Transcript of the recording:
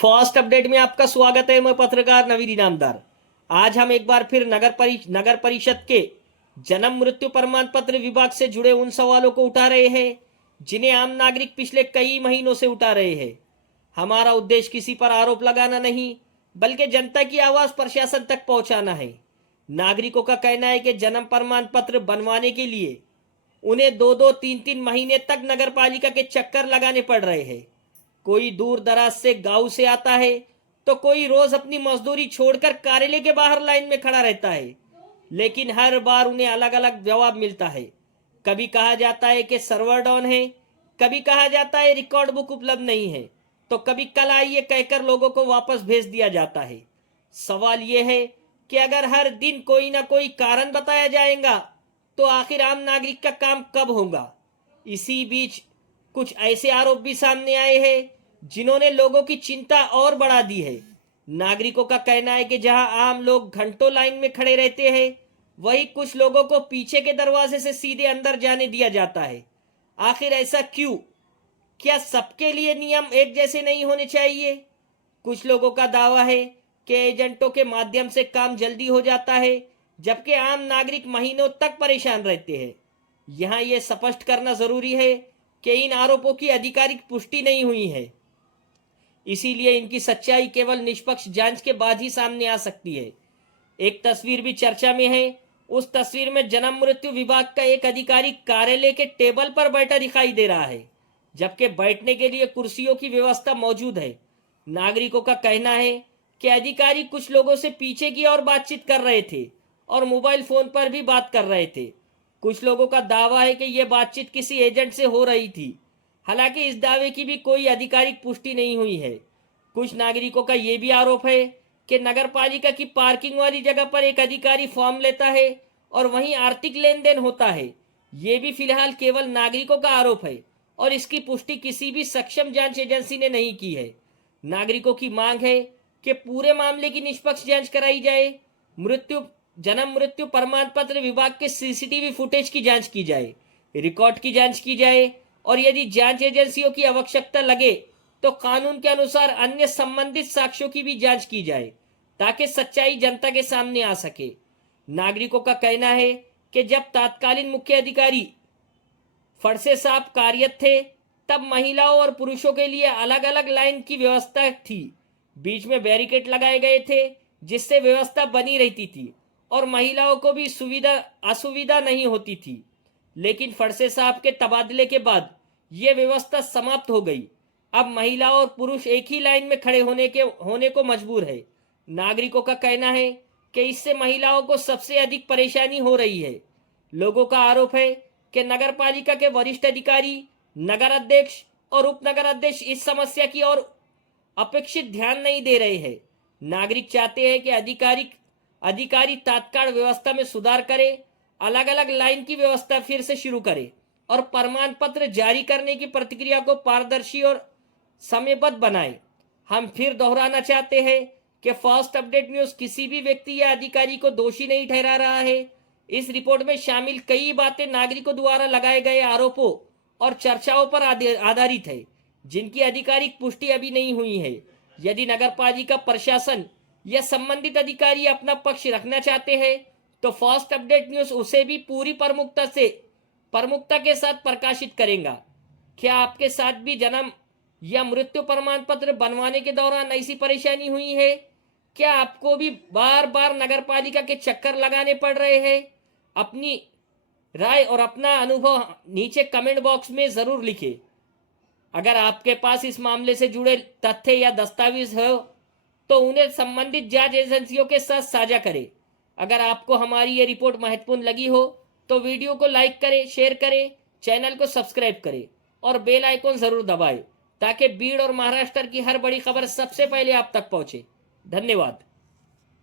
First update में आपका स्वागत है। मैं पत्रकार नवीद इनामदार। आज हम एक बार फिर नगर परिषद के जन्म मृत्यु प्रमाण पत्र विभाग से जुड़े उन सवालों को उठा रहे हैं जिन्हें आम नागरिक पिछले कई महीनों से उठा रहे हैं। हमारा उद्देश्य किसी पर आरोप लगाना नहीं, बल्कि जनता की आवाज प्रशासन तक पहुंचाना है। नागरिकों का कहना है कि जन्म प्रमाण पत्र बनवाने के लिए उन्हें 2-3 महीने तक नगर पालिका के चक्कर लगाने पड़ रहे हैं। कोई दूर दराज से गांव से आता है तो कोई रोज अपनी मजदूरी छोड़कर कार्यालय के बाहर लाइन में खड़ा रहता है, लेकिन हर बार उन्हें अलग अलग जवाब मिलता है। कभी कहा जाता है कि सर्वर डाउन है, कभी कहा जाता है रिकॉर्ड बुक उपलब्ध नहीं है, तो कभी कल आइए कहकर लोगों को वापस भेज दिया जाता है। सवाल यह है कि अगर हर दिन कोई ना कोई कारण बताया जाएगा तो आखिर आम नागरिक का काम कब होगा। इसी बीच कुछ ऐसे आरोप भी सामने आए हैं जिन्होंने लोगों की चिंता और बढ़ा दी है। नागरिकों का कहना है कि जहां आम लोग घंटों लाइन में खड़े रहते हैं, वहीं कुछ लोगों को पीछे के दरवाजे से सीधे अंदर जाने दिया जाता है। आखिर ऐसा क्यों? क्या सबके लिए नियम एक जैसे नहीं होने चाहिए? कुछ लोगों का दावा है कि एजेंटों के माध्यम से काम जल्दी हो जाता है, जबकि आम नागरिक महीनों तक परेशान रहते हैं। यहाँ यह स्पष्ट करना जरूरी है कि इन आरोपों की आधिकारिक पुष्टि नहीं हुई है, इसीलिए इनकी सच्चाई केवल निष्पक्ष जांच के बाद ही सामने आ सकती है। एक तस्वीर भी चर्चा में है। उस तस्वीर में जन्म मृत्यु विभाग का एक अधिकारी कार्यालय के टेबल पर बैठा दिखाई दे रहा है, जबकि बैठने के लिए कुर्सियों की व्यवस्था मौजूद है। नागरिकों का कहना है कि अधिकारी कुछ लोगों से पीछे की ओर बातचीत कर रहे थे और मोबाइल फोन पर भी बात कर रहे थे। कुछ लोगों का दावा है कि यह बातचीत किसी एजेंट से हो रही थी, हालांकि इस दावे की भी कोई आधिकारिक पुष्टि नहीं हुई है। कुछ नागरिकों का यह भी आरोप है कि नगर पालिका की पार्किंग वाली जगह पर एक अधिकारी फॉर्म लेता है और वहीं आर्थिक लेन देन होता है। ये भी फिलहाल केवल नागरिकों का आरोप है और इसकी पुष्टि किसी भी सक्षम जांच एजेंसी ने नहीं की है। नागरिकों की मांग है कि पूरे मामले की निष्पक्ष जांच कराई जाए। जन्म मृत्यु प्रमाण पत्र विभाग के सीसीटीवी फुटेज की जांच की जाए, रिकॉर्ड की जांच की जाए और यदि जांच एजेंसियों की आवश्यकता लगे तो कानून के अनुसार अन्य संबंधित साक्ष्यों की भी जांच की जाए, ताकि सच्चाई जनता के सामने आ सके। नागरिकों का कहना है कि जब तत्कालीन मुख्य अधिकारी फरसे साहब कार्यरत थे, तब महिलाओं और पुरुषों के लिए अलग अलग लाइन की व्यवस्था थी। बीच में बैरिकेड लगाए गए थे जिससे व्यवस्था बनी रहती थी और महिलाओं को भी असुविधा नहीं होती थी। लेकिन फरसे साहब के तबादले के बाद यह व्यवस्था समाप्त हो गई। अब महिला और पुरुष एक ही लाइन में खड़े होने को मजबूर है। नागरिकों का कहना है कि इससे महिलाओं को सबसे अधिक परेशानी हो रही है। लोगों का आरोप है कि नगर पालिका के वरिष्ठ अधिकारी, नगर अध्यक्ष और उप नगर अध्यक्ष इस समस्या की ओर अपेक्षित ध्यान नहीं दे रहे हैं। नागरिक चाहते हैं कि अधिकारी तात्काल व्यवस्था में सुधार करे, अलग अलग लाइन की व्यवस्था फिर से शुरू करे और प्रमाण पत्र जारी करने की प्रक्रिया को पारदर्शी और समयबद्ध बनाए। हम फिर दोहराना चाहते हैं कि फर्स्ट अपडेट न्यूज किसी भी व्यक्ति या अधिकारी को दोषी नहीं ठहरा रहा है। इस रिपोर्ट में शामिल कई बातें नागरिकों द्वारा लगाए गए आरोपों और चर्चाओं पर आधारित है, जिनकी आधिकारिक पुष्टि अभी नहीं हुई है। यदि नगर पालिका प्रशासन या संबंधित अधिकारी अपना पक्ष रखना चाहते हैं तो फर्स्ट अपडेट न्यूज उसे भी पूरी प्रमुखता के साथ प्रकाशित करेगा। क्या आपके साथ भी जन्म या मृत्यु प्रमाण पत्र बनवाने के दौरान ऐसी परेशानी हुई है? क्या आपको भी बार बार नगर पालिका के चक्कर लगाने पड़ रहे हैं? अपनी राय और अपना अनुभव नीचे कमेंट बॉक्स में जरूर लिखें। अगर आपके पास इस मामले से जुड़े तथ्य या दस्तावेज हो तो उन्हें संबंधित जांच एजेंसियों के साथ साझा करें। अगर आपको हमारी ये रिपोर्ट महत्वपूर्ण लगी हो तो वीडियो को लाइक करें, शेयर करें, चैनल को सब्सक्राइब करें और बेल आइकन जरूर दबाएं, ताकि बीड़ और महाराष्ट्र की हर बड़ी खबर सबसे पहले आप तक पहुंचे। धन्यवाद।